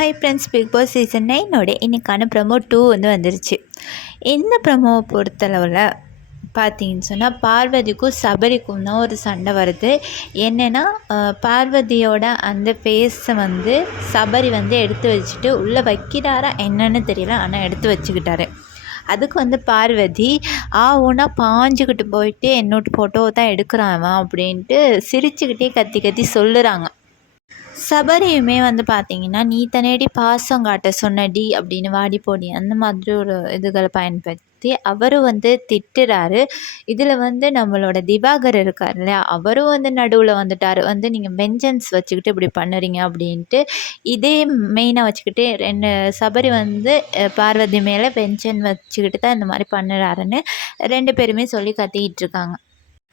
Hi friends Bigg Boss season நைனோட இன்றைக்கான promo two வந்து வந்துருச்சு. இந்த ப்ரமோவை பொறுத்தளவில் பார்த்தீங்கன்னு சொன்னால் பார்வதிக்கும் சபரிக்கும் தான் ஒரு சண்டை வருது. என்னென்னா பார்வதியோட அந்த ஃபேஸை வந்து சபரி வந்து எடுத்து வச்சுட்டு உள்ளே வைக்கிறாரா என்னன்னு தெரியல ஆனால் எடுத்து வச்சுக்கிட்டாரு. அதுக்கு வந்து பார்வதி ஆ ஊனா பாஞ்சுக்கிட்டு போயிட்டு என்னோட ஃபோட்டோ தான் எடுக்கிறான் அப்படின்ட்டு சிரிச்சுக்கிட்டே கத்தி கத்தி சொல்லுறாங்க. சபரியுமே வந்து பார்த்தீங்கன்னா நீ தனேடி பாசம் காட்ட சொன்னடி அப்படின்னு வாடி போடி அந்த மாதிரி ஒரு இதுகளை பயன்படுத்தி அவரும் வந்து திட்டுறாரு. இதில் வந்து நம்மளோட திவாகர் இருக்கார் இல்லையா? அவரும் வந்து நடுவில் வந்துட்டார். வந்து நீங்கள் வெஞ்சன்ஸ் வச்சுக்கிட்டு இப்படி பண்ணுறீங்க அப்படின்ட்டு இதே மெயினாக வச்சுக்கிட்டு ரெண்டு சபரி வந்து பார்வதி மேலே வெஞ்சன் வச்சுக்கிட்டு தான் இந்த மாதிரி பண்ணுறாருன்னு ரெண்டு பேருமே சொல்லி கத்திக்கிட்டு இருக்காங்க.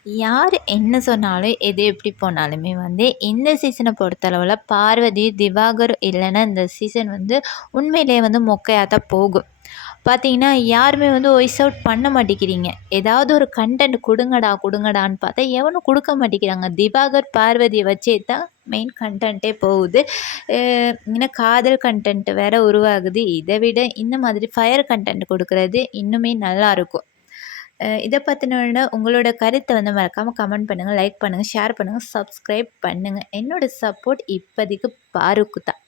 யார் என்ன சொன்னாலும் எது எப்படி போனாலுமே வந்து இந்த சீசனை பொறுத்தளவில் பார்வதி திவாகர் இல்லைன்னா இந்த சீசன் வந்து உண்மையிலேயே வந்து மொக்கையாக தான் போகும். பார்த்தீங்கன்னா யாருமே வந்து வாய்ஸ் அவுட் பண்ண மாட்டேங்கிறீங்க. ஏதாவது ஒரு கண்டென்ட் கொடுங்கடா கொடுங்கடான்னு பார்த்தா எவனும் கொடுக்க மாட்டேங்கிறாங்க. திவாகர் பார்வதியை வச்சே தான் மெயின் கண்டென்ட்டே போகுது. ஏன்னா காதல் கண்டென்ட் வேறு உருவாகுது. இதை விட இந்த மாதிரி ஃபயர் கண்டென்ட் கொடுக்குறது இன்னுமே நல்லாயிருக்கும் இதை பற்றின உங்களோட கருத்தை வந்து மறக்காமல் கமெண்ட் பண்ணுங்கள் லைக் பண்ணுங்கள் ஷேர் பண்ணுங்கள் சப்ஸ்கிரைப் பண்ணுங்கள் என்னோடய சப்போர்ட் இப்போதைக்கு பாருக்கு தான்